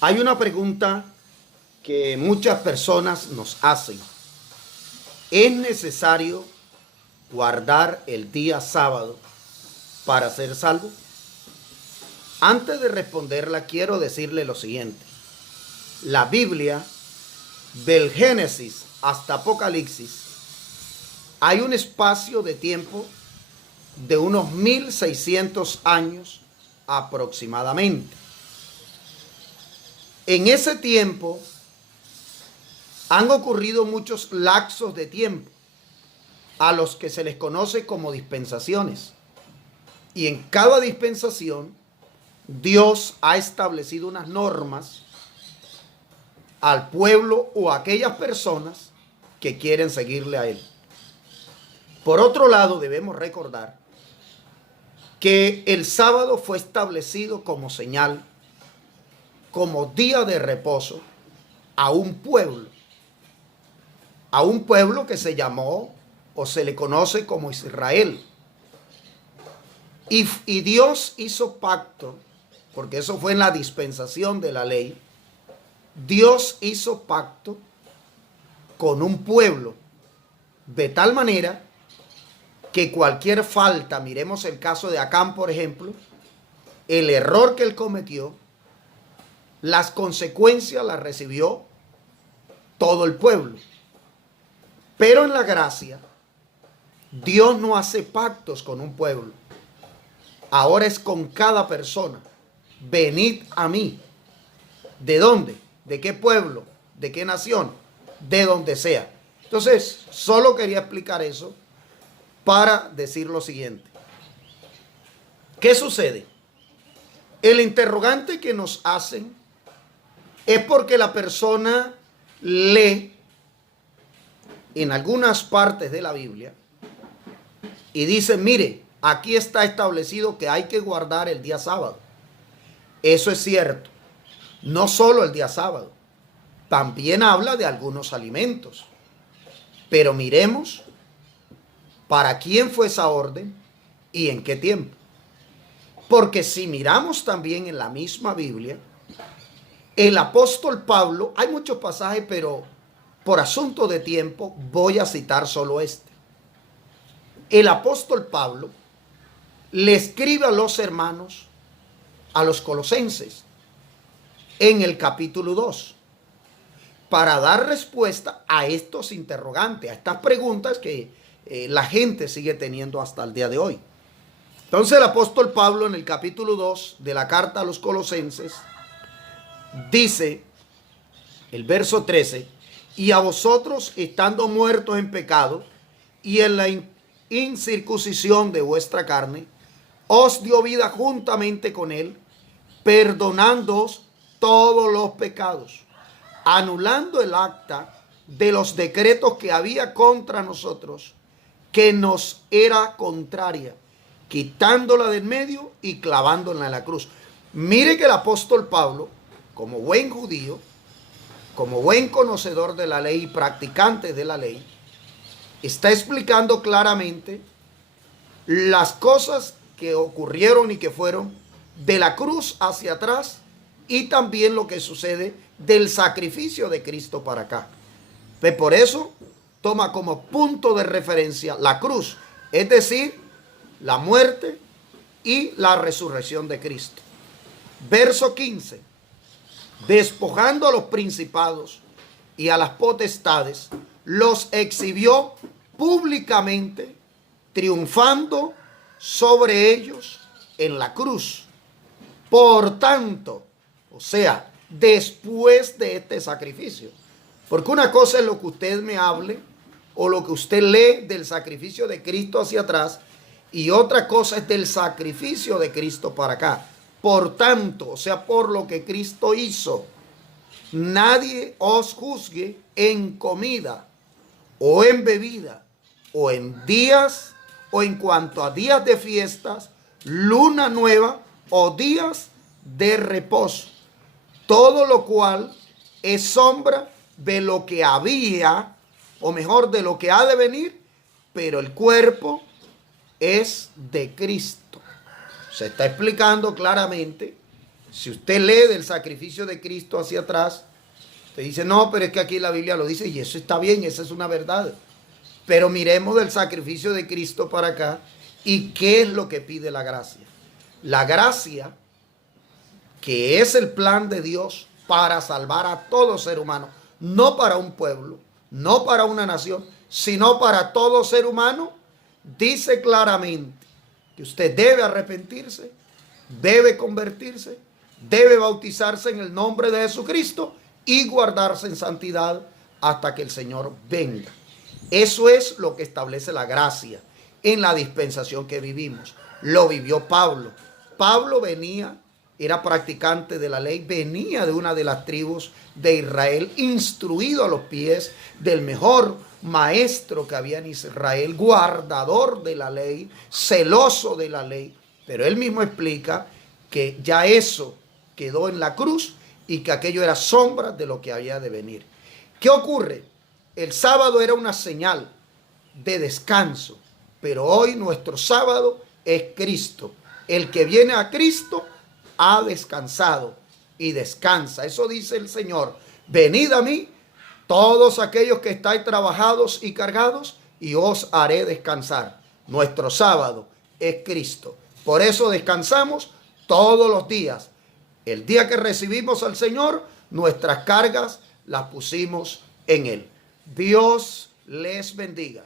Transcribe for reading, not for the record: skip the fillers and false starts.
Hay una pregunta que muchas personas nos hacen. ¿Es necesario guardar el día sábado para ser salvo? Antes de responderla, quiero decirle lo siguiente. La Biblia, del Génesis hasta Apocalipsis, hay un espacio de tiempo de unos 1600 años aproximadamente. En ese tiempo han ocurrido muchos lapsos de tiempo a los que se les conoce como dispensaciones. Y en cada dispensación Dios ha establecido unas normas al pueblo o a aquellas personas que quieren seguirle a Él. Por otro lado, debemos recordar que el sábado fue establecido como señal, como día de reposo a un pueblo que se llamó o se le conoce como Israel. Y Dios hizo pacto, porque eso fue en la dispensación de la ley. Dios hizo pacto con un pueblo de tal manera que cualquier falta, miremos el caso de Acán, por ejemplo, el error que él cometió, las consecuencias las recibió todo el pueblo. Pero en la gracia, Dios no hace pactos con un pueblo. Ahora es con cada persona. Venid a mí. ¿De dónde? ¿De qué pueblo? ¿De qué nación? De donde sea. Entonces, solo quería explicar eso para decir lo siguiente. ¿Qué sucede? El interrogante que nos hacen es porque la persona lee en algunas partes de la Biblia y dice, mire, aquí está establecido que hay que guardar el día sábado. Eso es cierto. No solo el día sábado. También habla de algunos alimentos. Pero miremos para quién fue esa orden y en qué tiempo. Porque si miramos también en la misma Biblia, el apóstol Pablo, hay muchos pasajes, pero por asunto de tiempo voy a citar solo este. El apóstol Pablo le escribe a los hermanos, a los colosenses, en el capítulo 2, para dar respuesta a estos interrogantes, a estas preguntas que la gente sigue teniendo hasta el día de hoy. Entonces el apóstol Pablo en el capítulo 2 de la carta a los colosenses dice, el verso 13, y a vosotros estando muertos en pecado y en la incircuncisión de vuestra carne, os dio vida juntamente con él, perdonándoos todos los pecados, anulando el acta de los decretos que había contra nosotros, que nos era contraria, quitándola del medio y clavándola en la cruz. Mire que el apóstol Pablo, como buen judío, como buen conocedor de la ley y practicante de la ley, está explicando claramente las cosas que ocurrieron y que fueron de la cruz hacia atrás y también lo que sucede del sacrificio de Cristo para acá. Pues por eso toma como punto de referencia la cruz, es decir, la muerte y la resurrección de Cristo. Verso 15. Despojando a los principados y a las potestades, los exhibió públicamente, triunfando sobre ellos en la cruz. Por tanto, o sea, después de este sacrificio, porque una cosa es lo que usted me hable o lo que usted lee del sacrificio de Cristo hacia atrás, y otra cosa es del sacrificio de Cristo para acá. Por tanto, o sea, por lo que Cristo hizo, nadie os juzgue en comida o en bebida o en días o en cuanto a días de fiestas, luna nueva o días de reposo, todo lo cual es sombra de lo que había, o mejor, de lo que ha de venir, pero el cuerpo es de Cristo. Se está explicando claramente Si usted lee del sacrificio de Cristo hacia atrás, te dice, no, pero es que aquí la Biblia lo dice y eso está bien, esa es una verdad. Pero miremos del sacrificio de Cristo para acá y qué es lo que pide la gracia. La gracia, que es el plan de Dios para salvar a todo ser humano, no para un pueblo, no para una nación, sino para todo ser humano, dice claramente que usted debe arrepentirse, debe convertirse, debe bautizarse en el nombre de Jesucristo y guardarse en santidad hasta que el Señor venga. Eso es lo que establece la gracia en la dispensación que vivimos. Lo vivió Pablo. Pablo venía, era practicante de la ley, venía de una de las tribus de Israel, instruido a los pies del mejor maestro que había en Israel, guardador de la ley, celoso de la ley. Pero él mismo explica que ya eso quedó en la cruz y que aquello era sombra de lo que había de venir. ¿Qué ocurre? El sábado era una señal de descanso, pero hoy nuestro sábado es Cristo. El que viene a Cristo ha descansado y descansa. Eso dice el Señor. Venid a mí, todos aquellos que estáis trabajados y cargados, y os haré descansar. Nuestro sábado es Cristo. Por eso descansamos todos los días. El día que recibimos al Señor, nuestras cargas las pusimos en Él. Dios les bendiga.